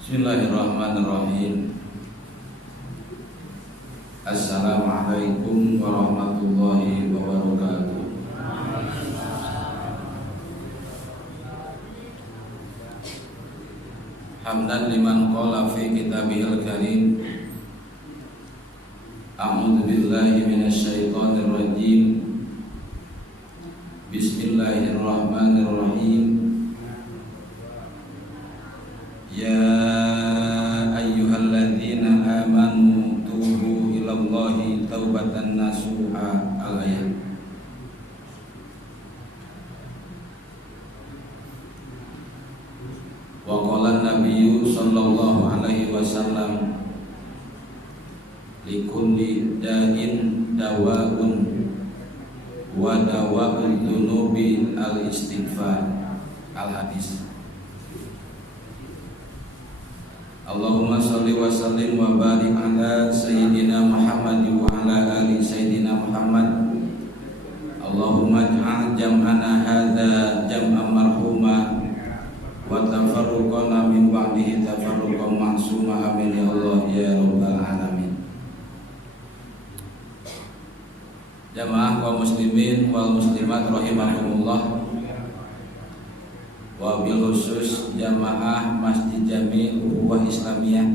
Bismillahirrahmanirrahim. Assalamualaikum warahmatullahi wabarakatuh. Hamdan liman qala fi kitabihil karim. A'udzu billahi minasyaitonir rajim. Bismillahirrahmanirrahim. Ya ayyuhalladzina amanu tubu ilallahi taubatan nasuha. Al-ayat. Wa qala an-nabiyyu sallallahu alaihi wasallam likulli da'in dawa'un wa dawa'ul dzunubi al-istighfar. Al-hadis. Allahumma salli wa sallim wa barik ala sayyidina Muhammad wa ala ali sayyidina Muhammad. Allahumma ij'al jam'ana hadza jam'an marhuma wa tafarruqana min ba'dihi tafarruqan ma'suma. Amin ya Allah ya rabbal alamin. Jamaah kaum muslimin wal muslimat rahimakumullah, wabil khusus jamaah Masjid Jami Ukhuwah Islamiyah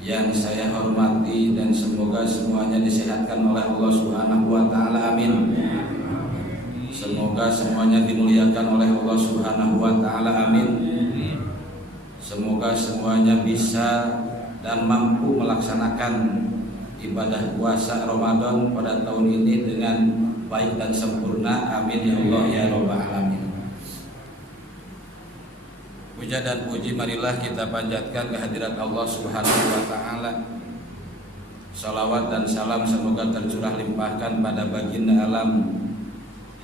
yang saya hormati dan semoga semuanya disehatkan oleh Allah Subhanahu wa taala. Amin. Semoga semuanya dimuliakan oleh Allah Subhanahu wa taala. Amin. Semoga semuanya bisa dan mampu melaksanakan ibadah puasa Ramadan pada tahun ini dengan baik dan sempurna. Amin ya Allah ya rabbal alamin. Puja dan puji marilah kita panjatkan kehadirat Allah Subhanahu wa taala. Salawat dan salam semoga tercurah limpahkan pada baginda alam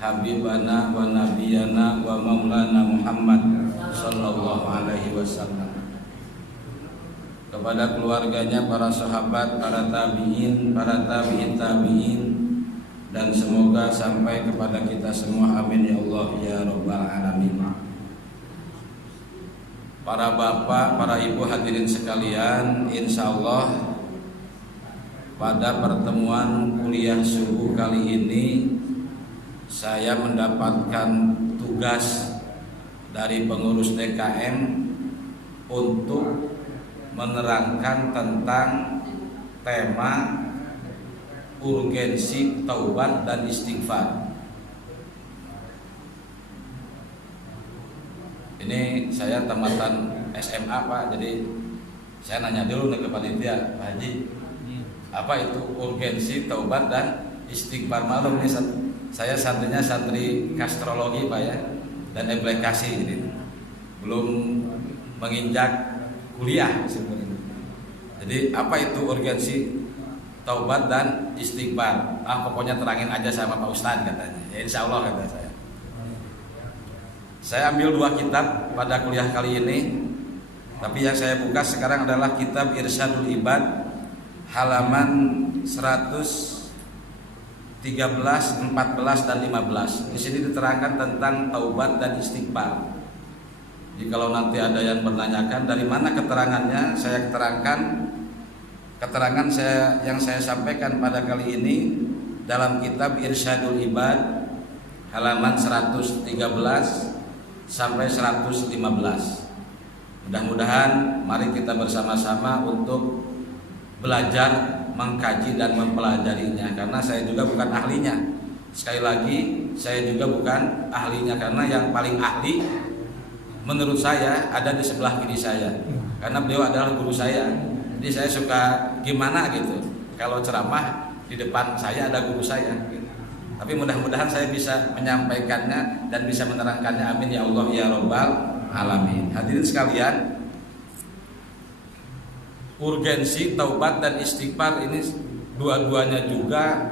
Habibana wa Nabiyana wa Maulana Muhammad sallallahu alaihi wasallam, kepada keluarganya, para sahabat, para tabi'in, para tabi'in tabi'in, dan semoga sampai kepada kita semua. Amin ya Allah ya rabbal alamin. Para bapak, para ibu hadirin sekalian, insya Allah pada pertemuan kuliah subuh kali ini saya mendapatkan tugas dari pengurus DKM untuk menerangkan tentang tema urgensi taubat dan istighfar. Ini saya tamatan SMA Pak, jadi saya nanya dulu nih ke panitia, Pak Haji, apa itu urgensi taubat dan istighfar? Maklum nih saya santrinya santri kastrologi Pak ya, dan aplikasi, jadi belum menginjak kuliah sebenarnya. Jadi apa itu urgensi taubat dan istighfar? Pokoknya terangin aja sama Pak Ustadz katanya. Ya insya Allah kata saya. Saya ambil 2 kitab pada kuliah kali ini, tapi yang saya buka sekarang adalah kitab Irsyadul Ibad halaman 113, 14 dan 15. Di sini diterangkan tentang taubat dan istighfar. Jadi kalau nanti ada yang menanyakan dari mana keterangannya, saya keterangan yang saya sampaikan pada kali ini dalam kitab Irsyadul Ibad halaman 113 sampai 115. Mudah-mudahan mari kita bersama-sama untuk belajar, mengkaji dan mempelajarinya, karena saya juga bukan ahlinya. Sekali lagi, saya juga bukan ahlinya, karena yang paling ahli menurut saya ada di sebelah kiri saya, karena beliau adalah guru saya. Jadi saya suka gimana gitu kalau ceramah di depan saya ada guru saya gitu. Tapi mudah-mudahan saya bisa menyampaikannya dan bisa menerangkannya. Amin ya Allah ya rabbal alamin. Hadirin sekalian, urgensi taubat dan istighfar ini dua-duanya juga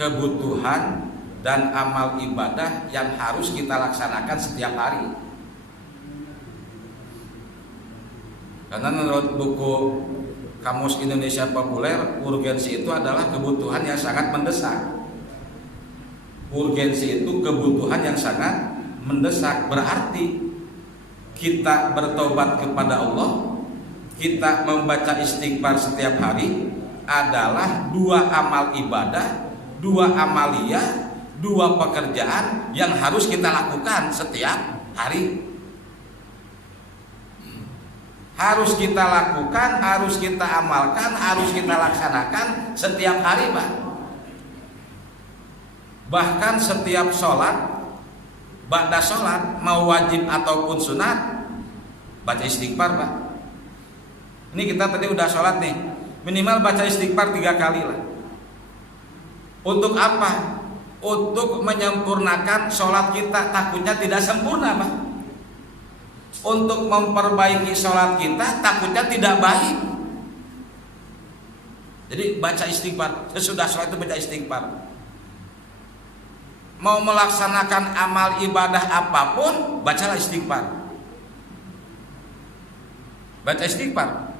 kebutuhan dan amal ibadah yang harus kita laksanakan setiap hari. Karena menurut buku Kamus Indonesia Populer, urgensi itu adalah kebutuhan yang sangat mendesak. Urgensi itu kebutuhan yang sangat mendesak, berarti kita bertobat kepada Allah, kita membaca istighfar setiap hari adalah dua amal ibadah, dua amaliyah, dua pekerjaan yang harus kita lakukan setiap hari. Harus kita lakukan, harus kita amalkan, harus kita laksanakan setiap hari, Pak. Bahkan setiap sholat, ba'da sholat, mau wajib ataupun sunat, baca istighfar, Pak. Ini kita tadi udah sholat nih, minimal baca istighfar 3 kali lah. Untuk apa? Untuk menyempurnakan sholat kita, takutnya tidak sempurna, Pak. Untuk memperbaiki sholat kita, takutnya tidak baik. Jadi baca istighfar, sesudah sholat itu baca istighfar. Mau melaksanakan amal ibadah apapun, bacalah istighfar. Baca istighfar.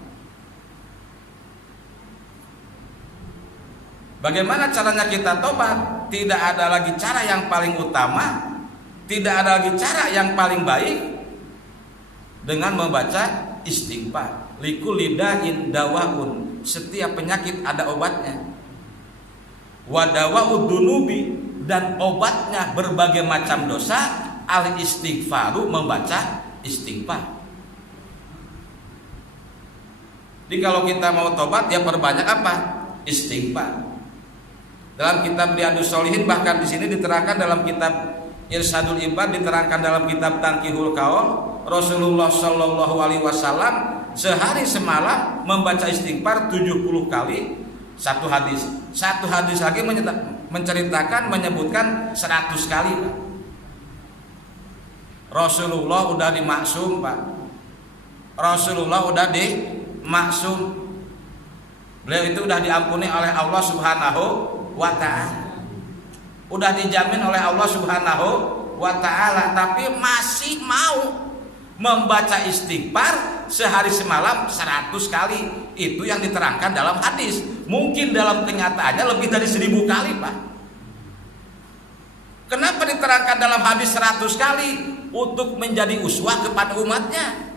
Bagaimana caranya kita tobat? Tidak ada lagi cara yang paling utama, tidak ada lagi cara yang paling baik dengan membaca istighfar. Likulli da'in dawaun, setiap penyakit ada obatnya. Wa dawa'ud dunubi, dan obatnya berbagai macam dosa, al istighfaru, membaca istighfar. Jadi kalau kita mau tobat ya perbanyak apa? Istighfar. Dalam kitab Riyadhus Shalihin, bahkan di sini diterangkan dalam kitab Irsyadul Ibad, diterangkan dalam kitab Tangkihul Qaul, Rasulullah Shallallahu Alaihi Wasallam sehari semalam membaca istighfar 70 kali. Satu hadis lagi menceritakan, menyebutkan 100 kali, Pak. Rasulullah udah dimaksum, Pak. Rasulullah udah dimaksum. Beliau itu udah diampuni oleh Allah Subhanahu wa Ta'ala, udah dijamin oleh Allah Subhanahu wa Ta'ala, tapi masih mau membaca istighfar sehari semalam 100 kali. Itu yang diterangkan dalam hadis. Mungkin dalam kenyataannya lebih dari 1000 kali, Pak. Kenapa diterangkan dalam hadis 100 kali? Untuk menjadi uswah kepada umatnya.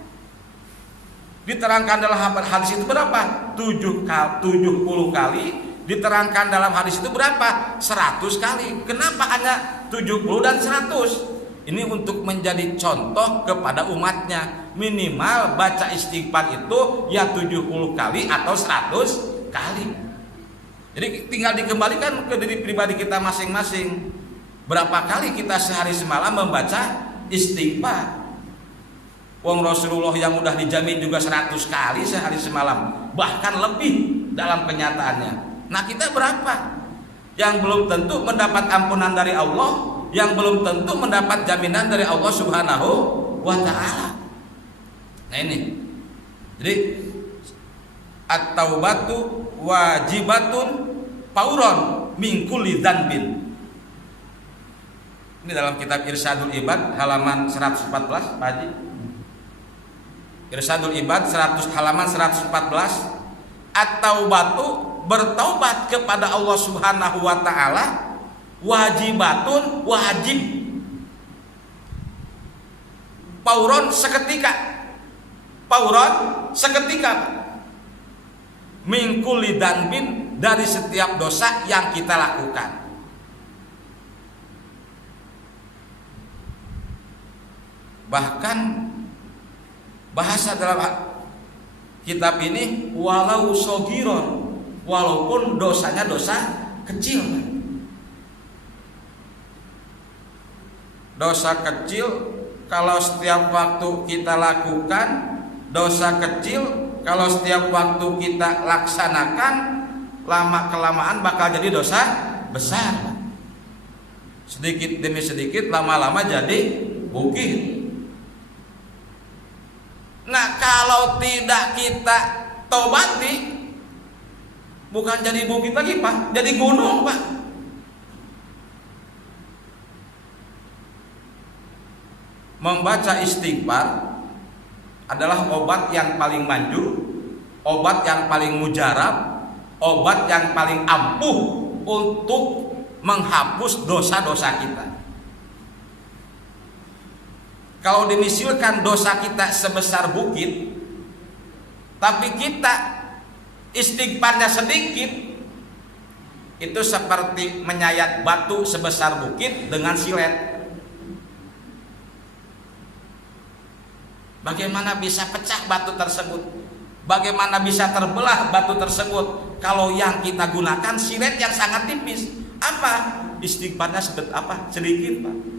Diterangkan dalam hadis itu berapa? 70 kali. Diterangkan dalam hadis itu berapa? 100 kali. Kenapa hanya 70 dan 100? Ini untuk menjadi contoh kepada umatnya. Minimal baca istighfar itu ya 70 kali atau 100 kali. Jadi tinggal dikembalikan ke diri pribadi kita masing-masing. Berapa kali kita sehari semalam membaca istighfar? Wong Rasulullah yang udah dijamin juga 100 kali sehari semalam, bahkan lebih dalam kenyataannya. Nah, kita berapa? Yang belum tentu mendapat ampunan dari Allah, yang belum tentu mendapat jaminan dari Allah Subhanahu wa Ta'ala. Nah ini, jadi at-taubatu wajibatun fauron min kulli dzanbin. Ini dalam kitab Irsyadul Ibad halaman 114, Pak Haji. Irsyadul Ibad halaman 114. At-taubatu, bertaubat kepada Allah Subhanahu wa Ta'ala, wajibatun, wajib, fauron, seketika, fauron, seketika, min kulli dzanbin, dari setiap dosa yang kita lakukan. Bahkan bahasa dalam kitab ini, walau sogiron, walaupun dosanya dosa kecil. Dosa kecil kalau setiap waktu kita lakukan, dosa kecil kalau setiap waktu kita laksanakan, lama kelamaan bakal jadi dosa besar. Sedikit demi sedikit, lama-lama jadi bukit. Nah, kalau tidak kita taubati, bukan jadi bukit lagi, Pak, jadi gunung, Pak. Membaca istighfar adalah obat yang paling manjur, obat yang paling mujarab, obat yang paling ampuh untuk menghapus dosa-dosa kita. Kalau dimisalkan dosa kita sebesar bukit, tapi kita istighfarnya sedikit, itu seperti menyayat batu sebesar bukit dengan silet. Bagaimana bisa pecah batu tersebut? Bagaimana bisa terbelah batu tersebut kalau yang kita gunakan silet yang sangat tipis? Apa? Istighfarnya sedikit, Pak.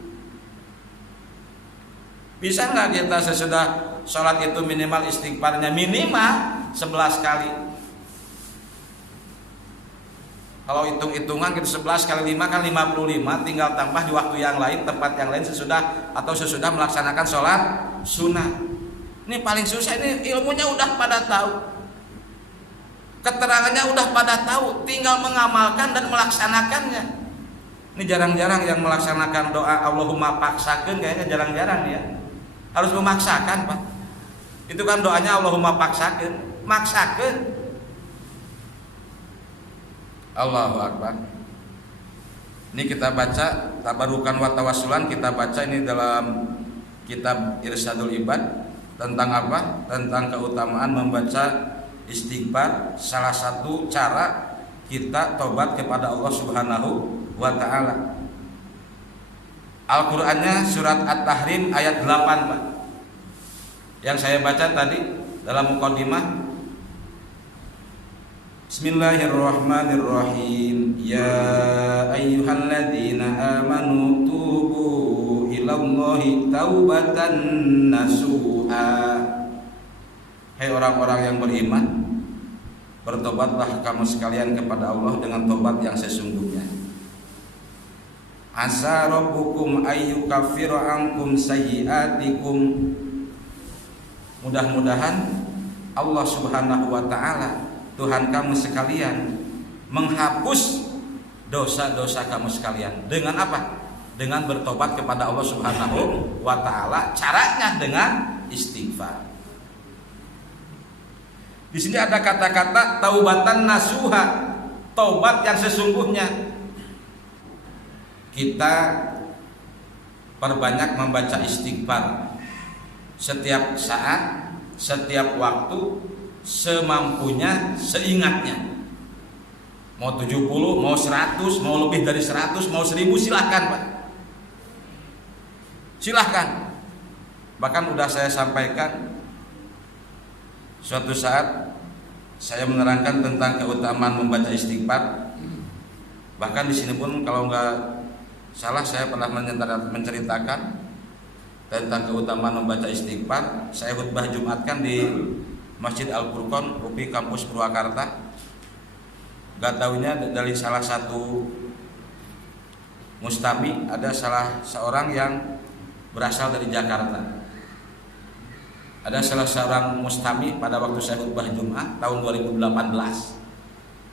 Bisa nggak kita sesudah sholat itu minimal istighfarnya minimal 11 kali? Kalau hitung-hitungan gitu 11 kali 5 kan 55, tinggal tambah di waktu yang lain, tempat yang lain sesudah melaksanakan sholat sunnah. Ini paling susah, ini ilmunya udah pada tahu, keterangannya udah pada tahu, tinggal mengamalkan dan melaksanakannya. Ini jarang-jarang yang melaksanakan doa Allahumma paksakeun, kayaknya jarang-jarang ya. Harus memaksakan, Pak. Itu kan doanya Allahumma paksakeun, maksakeun. Allahu Akbar. Ini kita baca tabarukan wa tawassulan, kita baca ini dalam kitab Irsyadul Ibad tentang apa? Tentang keutamaan membaca istighfar. Salah satu cara kita tobat kepada Allah Subhanahu wa taala. Al-Qur'annya surat At-Tahrim ayat 8, Pak. Yang saya baca tadi dalam muqaddimah. Bismillahirrahmanirrahim. Ya ayyuhalladzina amanu tubu ilallahi taubatan nasuha. Hai orang-orang yang beriman, bertobatlah kamu sekalian kepada Allah dengan tobat yang sesungguhnya. Asa rabbukum ayyukaffiru ankum sayyi'atikum. Mudah-mudahan Allah Subhanahu wa taala, Tuhan kamu sekalian, menghapus dosa-dosa kamu sekalian. Dengan apa? Dengan bertobat kepada Allah Subhanahu wa taala. Caranya dengan istighfar. Di sini ada kata-kata taubatan nasuha, taubat yang sesungguhnya. Kita perbanyak membaca istighfar setiap saat, setiap waktu, semampunya, seingatnya. Mau 70, mau 100, mau lebih dari 100, mau 1000, silahkan, Pak. Silahkan. Bahkan udah saya sampaikan, suatu saat saya menerangkan tentang keutamaan membaca istighfar. Bahkan di sini pun kalau nggak salah saya pernah menceritakan tentang keutamaan membaca istighfar. Saya khutbah Jumat kan di Masjid Al-Furqan UPI kampus Purwakarta. Gak taunya dari salah satu mustami ada salah seorang yang berasal dari Jakarta. Ada salah seorang mustami pada waktu saya khutbah Jumat tahun 2018.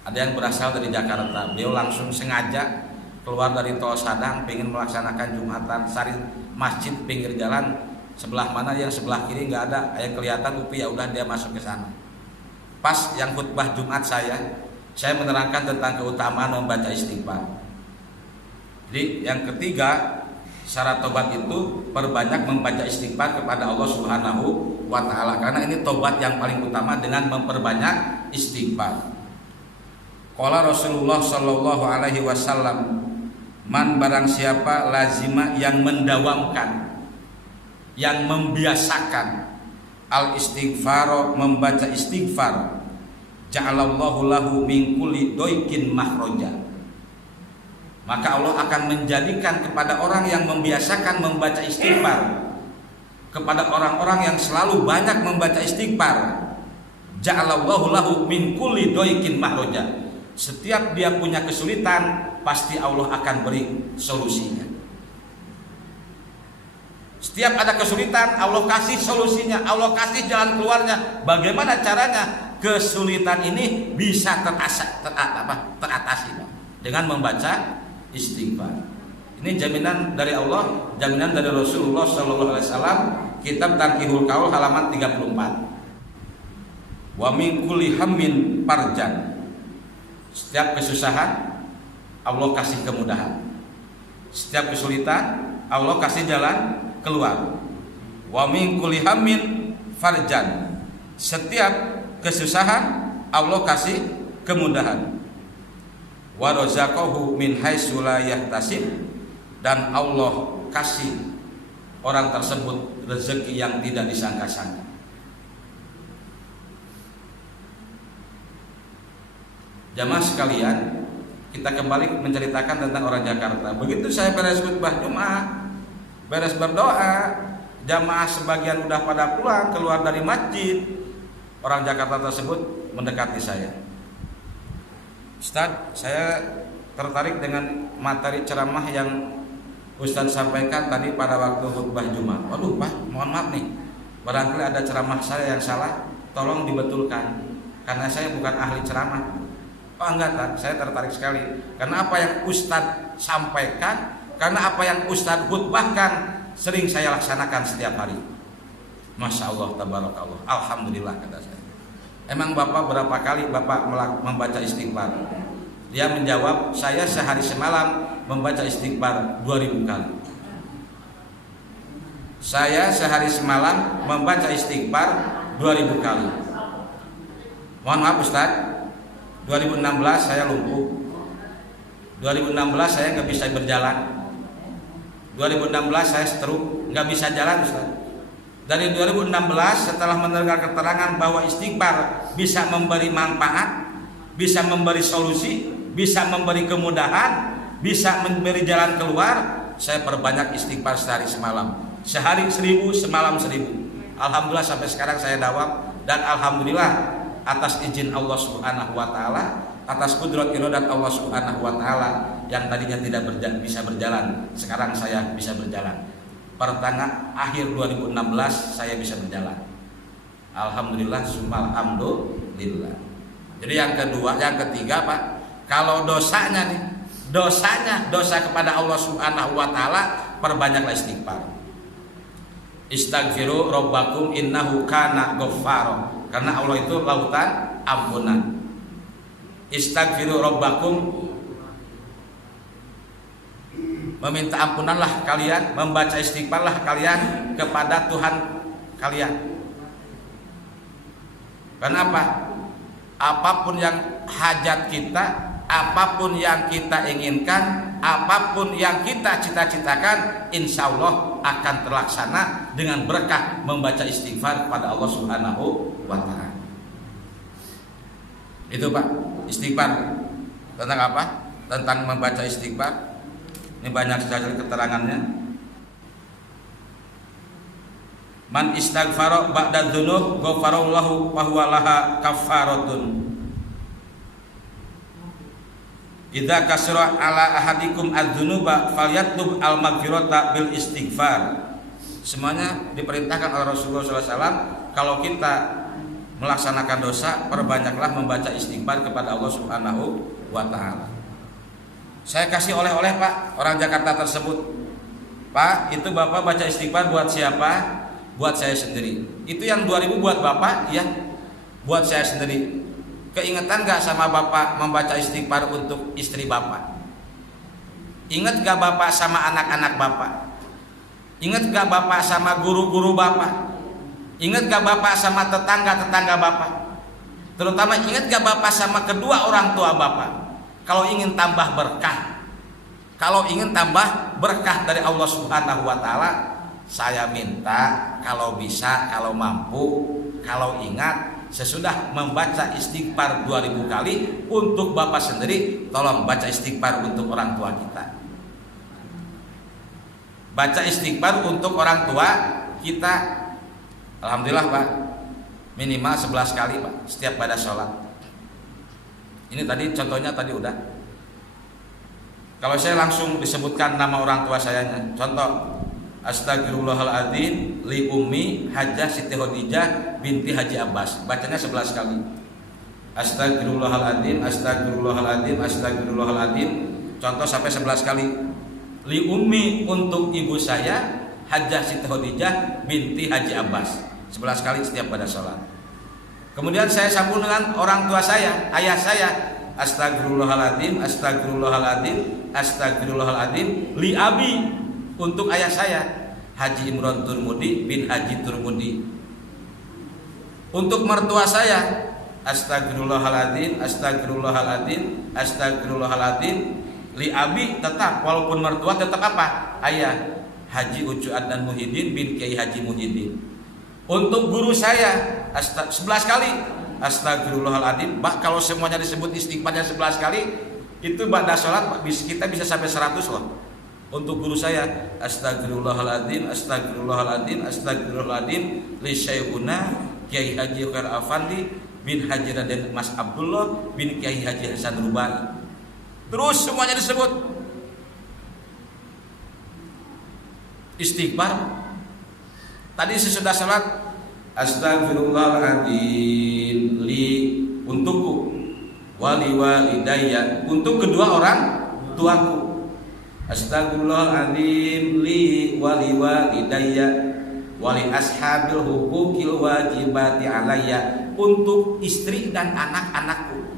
Ada yang berasal dari Jakarta. Beliau langsung sengaja keluar dari Tol Sadang, pengen melaksanakan Jumatan sari masjid pinggir jalan. Sebelah mana, yang sebelah kiri nggak ada, yang kelihatan UPI, ya udah dia masuk ke sana. Pas yang khutbah Jumat saya menerangkan tentang keutamaan membaca istighfar. Jadi yang ketiga, syarat tobat itu perbanyak membaca istighfar kepada Allah Subhanahu wa taala, karena ini tobat yang paling utama dengan memperbanyak istighfar. Qala Rasulullah sallallahu alaihi wasallam, man barang siapa lazima yang mendawamkan, yang membiasakan al istighfar, membaca istighfar, ja'alallahu lahu min kulli doikin mahroja, maka Allah akan menjadikan kepada orang yang membiasakan membaca istighfar, kepada orang-orang yang selalu banyak membaca istighfar, ja'alallahu lahu min kulli doikin mahroja, setiap dia punya kesulitan pasti Allah akan beri solusinya. Setiap ada kesulitan, Allah kasih solusinya, Allah kasih jalan keluarnya. Bagaimana caranya? Kesulitan ini bisa teratasi dengan membaca istighfar. Ini jaminan dari Allah, jaminan dari Rasulullah sallallahu alaihi wasallam. Kitab Tanqihul Qaul halaman 34. Wa min kulli hammin farjan. Setiap kesusahan Allah kasih kemudahan. Setiap kesulitan Allah kasih jalan keluar. Wa min kulli hammin farjan. Setiap kesusahan Allah kasih kemudahan. Wa razaqahu min haitsu la yahtasib, dan Allah kasih orang tersebut rezeki yang tidak disangka-sangka. Jamaah sekalian, kita kembali menceritakan tentang orang Jakarta. Begitu saya beres khutbah Jumat, beres berdoa, jamaah sebagian udah pada pulang keluar dari masjid, orang Jakarta tersebut mendekati saya. Ustaz, saya tertarik dengan materi ceramah yang Ustaz sampaikan tadi pada waktu khutbah Jumat. Waduh Pak, mohon maaf nih, barangkali ada ceramah saya yang salah, tolong dibetulkan, karena saya bukan ahli ceramah. Oh enggak, saya tertarik sekali, karena apa yang Ustaz sampaikan, karena apa yang Ustaz khutbahkan sering saya laksanakan setiap hari. Masya Allah, tabarakallah, alhamdulillah, kata saya. Emang Bapak berapa kali Bapak membaca istighfar? Dia menjawab, saya sehari semalam membaca istighfar 2000 kali. Saya sehari semalam membaca istighfar 2000 kali. Mohon maaf Ustaz, 2016 saya lumpuh, 2016 saya nggak bisa berjalan, 2016 saya stroke, nggak bisa jalan Ustaz. Dari 2016 setelah mendengar keterangan bahwa istighfar bisa memberi manfaat, bisa memberi solusi, bisa memberi kemudahan, bisa memberi jalan keluar, saya perbanyak istighfar sehari semalam. Sehari 1000, semalam 1000. Alhamdulillah sampai sekarang saya dawam, dan alhamdulillah atas izin Allah Subhanahu wa taala, atas kudrat iradat Allah Subhanahu wa taala, yang tadinya tidak bisa berjalan, sekarang saya bisa berjalan. Pertengahan akhir 2016 saya bisa berjalan. Alhamdulillah, summa alhamdulillah. Jadi yang ketiga Pak, kalau dosanya nih, dosa kepada Allah Subhanahu wa taala, perbanyaklah istighfar. Istaghfiru rabbakum innahu kana ghaffara, karena Allah itu lautan ampunan. Istaghfiru rabbakum, meminta ampunanlah kalian, membaca istighfarlah kalian kepada Tuhan kalian. Kenapa? Apapun yang hajat kita, apapun yang kita inginkan, apapun yang kita cita-citakan, insya Allah akan terlaksana dengan berkah membaca istighfar kepada Allah Subhanahu wa ta'ala. Itu Pak, istighfar. Tentang apa? Tentang membaca istighfar. Ini banyak sekali keterangannya. Man istaghfara ba'da dzunub ghafarallahu wa huwa laha kafaratun. Idza kasra ala ahadikum adzunuba falyatlub al-maghfirata bil istighfar. Semuanya diperintahkan oleh Rasulullah SAW. Kalau kita melaksanakan dosa, perbanyaklah membaca istighfar kepada Allah Subhanahu wa ta'ala. Saya kasih oleh-oleh Pak orang Jakarta tersebut. Pak, itu Bapak baca istighfar buat siapa? Buat saya sendiri. Itu yang 2000 buat Bapak? Ya, buat saya sendiri. Keingetan gak sama Bapak membaca istighfar untuk istri Bapak? Ingat gak Bapak sama anak-anak Bapak? Ingat gak Bapak sama guru-guru Bapak? Ingat gak Bapak sama tetangga-tetangga Bapak? Terutama ingat gak Bapak sama kedua orang tua Bapak? Kalau ingin tambah berkah, kalau ingin tambah berkah dari Allah Subhanahu wa ta'ala, saya minta kalau bisa, kalau mampu, kalau ingat, sesudah membaca istighfar 2000 kali untuk Bapak sendiri, tolong baca istighfar untuk orang tua kita. Baca istighfar untuk orang tua kita. Alhamdulillah Pak, minimal 11 kali Pak setiap pada sholat. Ini tadi contohnya tadi udah. Kalau saya langsung disebutkan nama orang tua saya, contoh Astagfirullahaladzim li ummi Hajjah Siti Khadijah binti Haji Abbas, bacanya 11 kali. Astagfirullahaladzim, astagfirullahaladzim, astagfirullahaladzim, contoh sampai 11 kali. Li ummi untuk ibu saya Hajjah Siti Khadijah binti Haji Abbas, 11 kali setiap pada sholat. Kemudian saya sambung dengan orang tua saya, ayah saya. Astagfirullahaladzim, astagfirullahaladzim, astagfirullahaladzim li abi, untuk ayah saya. Haji Imron Turmudi bin Haji Turmudi. Untuk mertua saya, astagfirullahaladzim, astagfirullahaladzim, astagfirullahaladzim. Li abi tetap, walaupun mertua tetap apa? Ayah, Haji Ucu Adnan Muhyiddin bin Kiai Haji Muhyiddin. Untuk guru saya 11 kali astagfirullahaladzim. Kalau semuanya disebut istighfarnya 11 kali, itu ba'da sholat kita bisa sampai 100 loh. Untuk guru saya astagfirullahaladzim, astagfirullahaladzim, astagfirullahaladzim li syaikuna Kiai Haji Khair Afandi bin Haji Raden Mas Abdullah bin Kiai Haji Hasan Rubai. Terus semuanya disebut istighfar. Tadi sesudah salat astagfirullahaladzim li untukku, wali walidayya untuk kedua orang tuaku, astagfirullahaladzim li wali walidayya wali ashabil hukukil wajibati alayya untuk istri dan anak-anakku,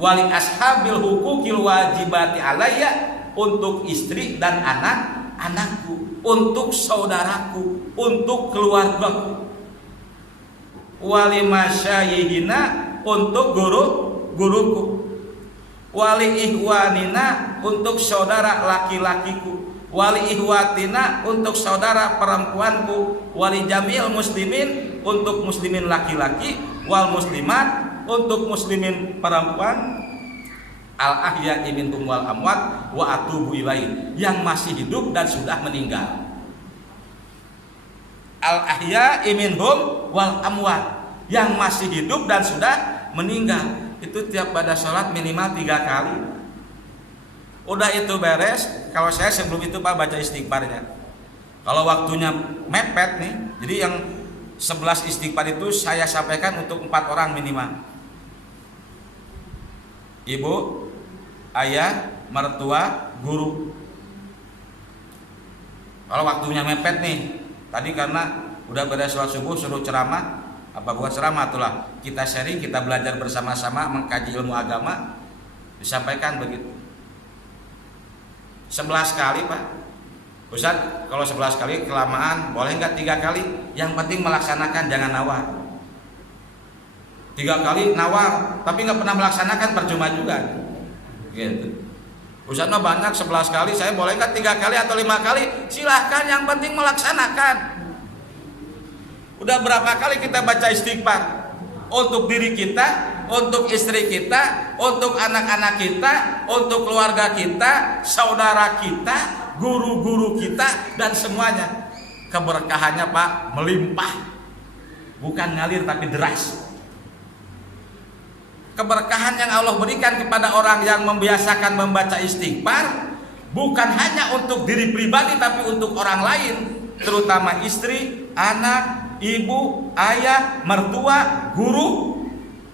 wali ashabil hukukil wajibati alayya untuk istri dan anak-anakku, untuk saudaraku, untuk keluargaku, wali masyayihina untuk guruku, wali ihwanina untuk saudara laki-lakiku, wali ihwatina untuk saudara perempuanku, wali jamil muslimin untuk muslimin laki-laki, wal muslimat untuk muslimin perempuan, al ahya'i minhum wal amwat wa atubu ilaihi yang masih hidup dan sudah meninggal. Al ahya'i minhum wal amwat yang masih hidup dan sudah meninggal. Itu tiap pada sholat minimal 3 kali. Udah itu beres. Kalau saya sebelum itu Pak baca istighfarnya. Kalau waktunya mepet nih, jadi yang 11 istighfar itu saya sampaikan untuk 4 orang minimal. Ibu, ayah, mertua, guru. Kalau waktunya mepet nih, tadi karena udah beres sholat subuh suruh ceramah, apa bukan ceramah itulah, kita sharing, kita belajar bersama-sama mengkaji ilmu agama, disampaikan begitu. 11 kali Pak Ustaz, kalau 11 kali kelamaan, boleh nggak 3 kali? Yang penting melaksanakan, jangan nawar. 3 kali nawar tapi nggak pernah melaksanakan, percuma juga gitu. Ustaz mah banyak 11 kali, saya boleh nggak 3 kali atau 5 kali? Silahkan, yang penting melaksanakan. Udah berapa kali kita baca istighfar untuk diri kita, untuk istri kita, untuk anak-anak kita, untuk keluarga kita, saudara kita, guru-guru kita, dan semuanya. Keberkahannya Pak melimpah, bukan ngalir tapi deras. Keberkahan yang Allah berikan kepada orang yang membiasakan membaca istighfar bukan hanya untuk diri pribadi tapi untuk orang lain, terutama istri, anak, ibu, ayah, mertua, guru,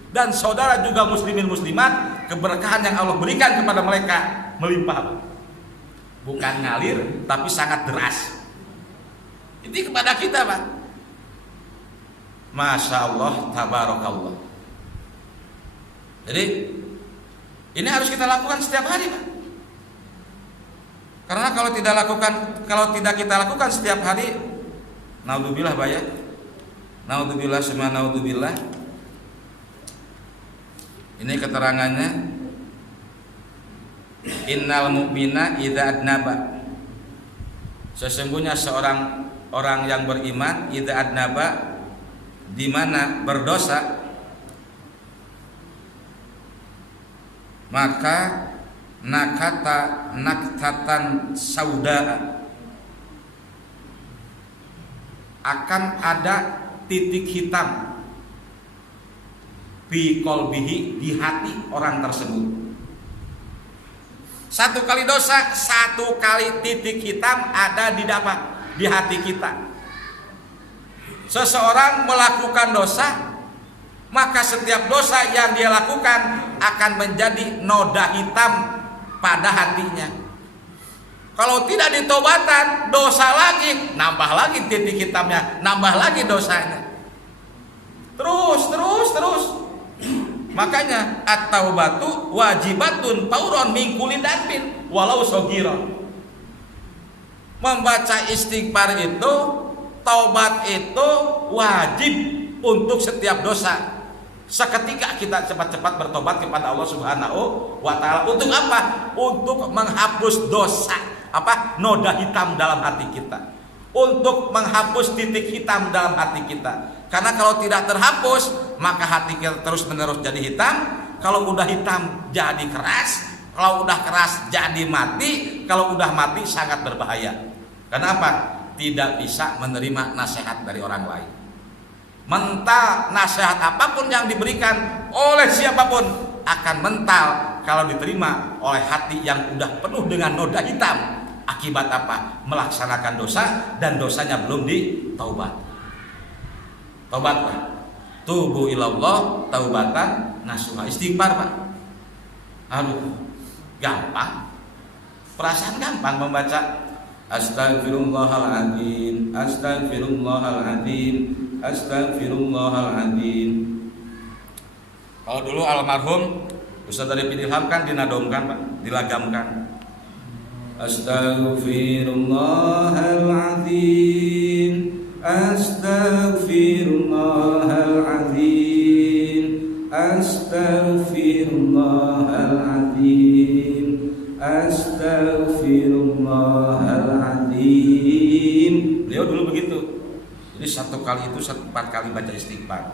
dan saudara juga muslimin muslimat. Keberkahan yang Allah berikan kepada mereka melimpah, bukan ngalir tapi sangat deras. Ini kepada kita Pak. Masya Allah, tabarakallah. Jadi ini harus kita lakukan setiap hari Pak. Karena kalau tidak kita lakukan setiap hari, naudzubillah Pak ya, naudzubillah semua naudzubillah. Ini keterangannya, innal mu'mina idza adnaba, sesungguhnya seorang orang yang beriman idza adnaba, di mana berdosa, maka nakata naktatan sauda, akan ada titik hitam fi qalbihi, di hati orang tersebut. 1 kali dosa, 1 kali titik hitam ada di hati kita. Seseorang melakukan dosa, maka setiap dosa yang dia lakukan akan menjadi noda hitam pada hatinya. Kalau tidak ditobatan, dosa lagi, nambah lagi titik hitamnya, nambah lagi dosanya. Terus. Makanya at-taubatu wajibatun fauron min kulli dambin walau saghira. Membaca istighfar itu, taubat itu wajib untuk setiap dosa. Seketika kita cepat-cepat bertobat kepada Allah Subhanahu wa taala. Untuk apa? Untuk menghapus dosa, noda hitam dalam hati kita. Untuk menghapus titik hitam dalam hati kita. Karena kalau tidak terhapus, maka hati kita terus-menerus jadi hitam. Kalau udah hitam jadi keras, kalau udah keras jadi mati, kalau udah mati sangat berbahaya. Kenapa? Tidak bisa menerima nasihat dari orang lain. Mental nasihat apapun yang diberikan oleh siapapun akan mental kalau diterima oleh hati yang udah penuh dengan noda hitam. Akibat apa? Melaksanakan dosa dan dosanya belum ditaubat. Taubat Pak. Tubu ilallah taubatan nasuha. Istighfar Pak. Aduh, gampang. Perasaan gampang membaca Astagfirullahaladzim, Astagfirullahaladzim, Astagfirullahaladzim. Kalau dulu almarhum Ustaz Arifin Ilham kan dinadomkan Pak, dilagamkan. Astagfirullahaladzim, Astagfirullahaladzim, Astagfirullahaladzim, Astagfirullahaladzim. Beliau dulu begitu. Jadi satu kali itu 4 kali baca istighfar.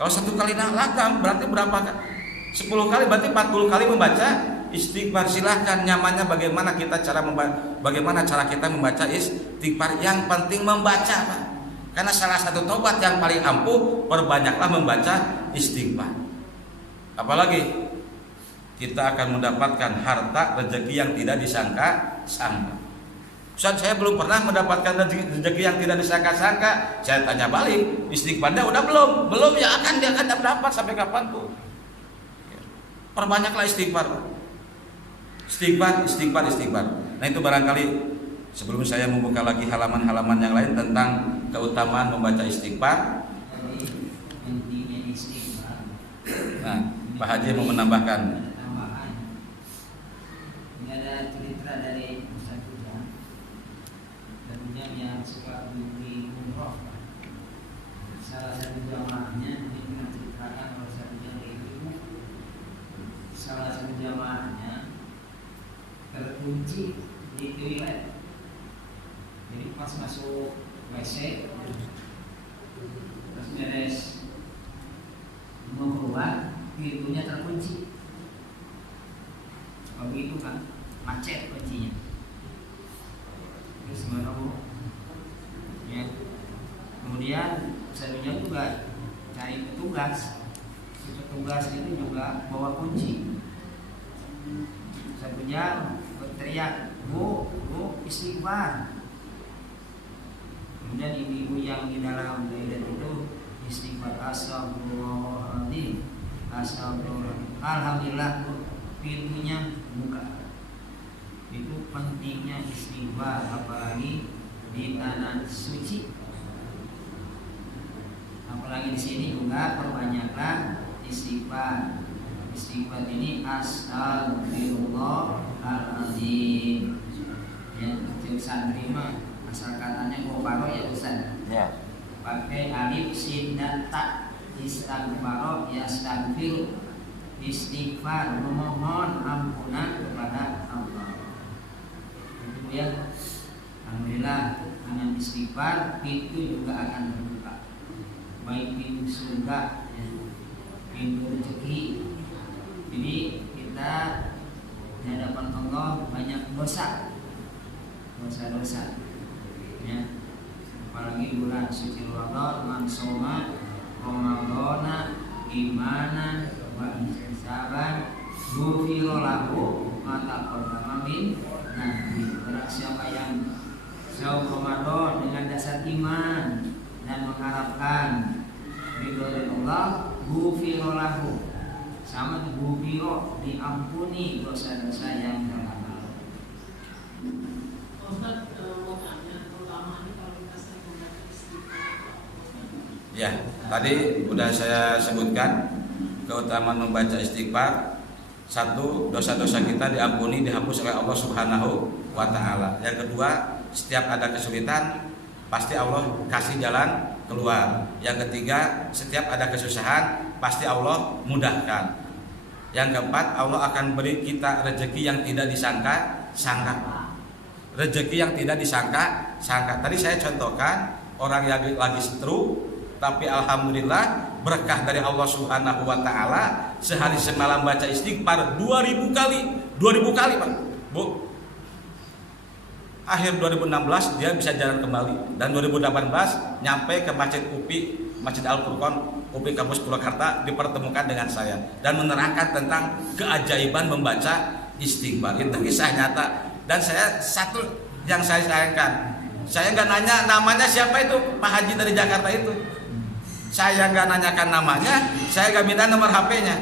Kalau 1 kali lagam berarti berapa kan? 10 kali berarti 40 kali membaca istighfar. Silahkan nyamannya bagaimana bagaimana cara kita membaca istighfar. Yang penting membaca Pak. Karena salah satu tobat yang paling ampuh, perbanyaklah membaca istighfar. Apalagi kita akan mendapatkan harta rezeki yang tidak disangka-sangka. Ustaz, saya belum pernah mendapatkan rezeki yang tidak disangka-sangka. Saya tanya balik, istighfarnya udah belum? Belum ya, dia akan dapat sampai kapanpun. Perbanyaklah istighfar. Istighfar. Nah itu barangkali sebelum saya membuka lagi halaman-halaman yang lain tentang keutamaan membaca istighfar. Nah, Pak Haji mau menambahkan. Ada cerita dari Ustaz Ujang, yang suka beli umroh. Salah satu jamaahnya ini menceritakan oleh Ustaz Ujang itu, salah satu jamaahnya terkunci di toilet. Jadi pas masuk WC terus beres mau keluar, pintunya terkunci. Kalau gitu kan macet kuncinya. Terus gimana Bu? Ya. Kemudian saya juga cari petugas. Si petugas itu juga bawa kunci. Saya berteriak, Bu, istighfar. Kemudian ibu-ibu yang di dalam toilet itu istighfar, astagfirullahaladzim, astagfirullahaladzim. Alhamdulillah pintunya buka. Itu pentingnya istighfar, apalagi di tanah suci. Apalagi di sini juga perbanyaklah istighfar. Istighfar ini astagfirullahaladzim. Ya, santri mah asal katanya goparo ya Ustaz. Ya. Pakai alif sin dan ta. Istighfar ya astagfir. Istighfar memohon ampunan kepada Allah. Itu ya. Alhamdulillah dengan istighfar pintu juga akan terbuka. Baik pintu surga, ya, pintu rezeki. Jadi kita di hadapan Allah banyak dosa. Ya. Apalagi bulan suci Ramadan, mansoma, Ramadana, imanan, wa ihsaban, ghufira lahu ma taqaddama min dhanbi. Barang siapa yang saum Ramadan dengan dasar iman dan mengharapkan ridho dari Allah, ghufira lahu, sama ghufira, diampuni dosa-dosa yang telah lalu. Ya, tadi sudah saya sebutkan keutamaan membaca istighfar. 1, dosa-dosa kita diampuni, dihapus oleh Allah Subhanahu wa taala. Yang kedua, setiap ada kesulitan pasti Allah kasih jalan keluar. Yang ketiga, setiap ada kesusahan pasti Allah mudahkan. Yang keempat, Allah akan beri kita rezeki yang tidak disangka-sangka. Rezeki yang tidak disangka-sangka. Tadi saya contohkan orang yang lagi stroke, tapi alhamdulillah berkah dari Allah Subhanahu wa taala, sehari semalam baca istighfar 2000 kali. 2000 kali, Pak. Bu. Akhir 2016 dia bisa jalan kembali, dan 2018 nyampe ke Masjid UPI, Masjid Al-Furqan UPI Kampus Purwakarta, dipertemukan dengan saya dan menerangkan tentang keajaiban membaca istighfar. Itu kisah nyata. Dan saya satu yang saya sayangkan, saya nggak nanya namanya siapa itu Pak Haji dari Jakarta itu. Saya nggak nanyakan namanya, saya nggak minta nomor HP-nya.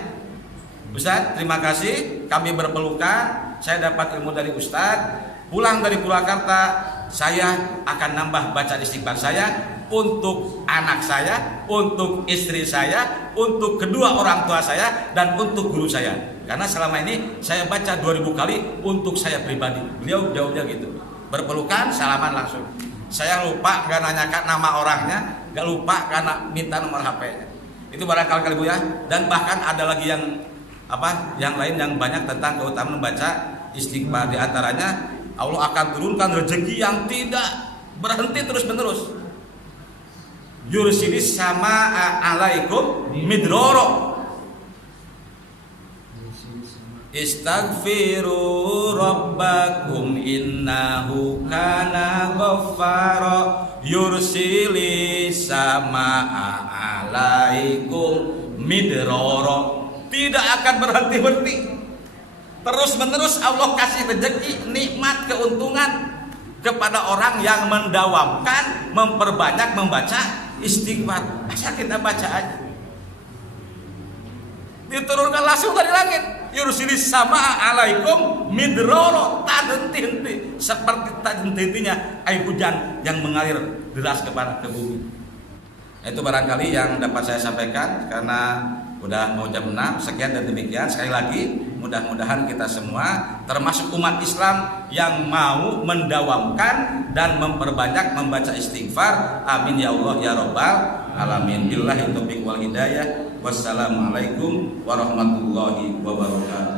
Ustaz, terima kasih, kami berpelukan, saya dapat ilmu dari Ustaz. Pulang dari Purwakarta, saya akan nambah baca istighfar saya untuk anak saya, untuk istri saya, untuk kedua orang tua saya, dan untuk guru saya. Karena selama ini saya baca 2000 kali untuk saya pribadi. Beliau jawabnya gitu, berpelukan, salaman langsung. Saya lupa nggak nanyakan nama orangnya, nggak lupa karena minta nomor HP-nya. Itu barangkali Bu ya. Dan bahkan ada lagi yang lain yang banyak tentang keutamaan membaca istighfar. Di antaranya Allah akan turunkan rezeki yang tidak berhenti terus-menerus. Yursilis sama alaikum midroro. Istaghfiru rabbakum innahu kana ghaffara. Yursilis sama alaikum midroro. Tidak akan berhenti-henti. Terus menerus Allah kasih rezeki, nikmat, keuntungan kepada orang yang mendawamkan, memperbanyak membaca istighfar. Asal kita baca aja. Diturunkan langsung dari langit. Yursilis sama alaikum midroro, tak henti-henti, seperti tak henti-hentinya air hujan yang mengalir deras ke bumi. Itu barangkali yang dapat saya sampaikan, karena udah mau jam 6. Sekian dan demikian. Sekali lagi, mudah-mudahan kita semua termasuk umat Islam yang mau mendawamkan dan memperbanyak membaca istighfar. Amin ya Allah ya Rabbal alamin. Billahi taufiq wal hidayah. Wassalamualaikum warahmatullahi wabarakatuh.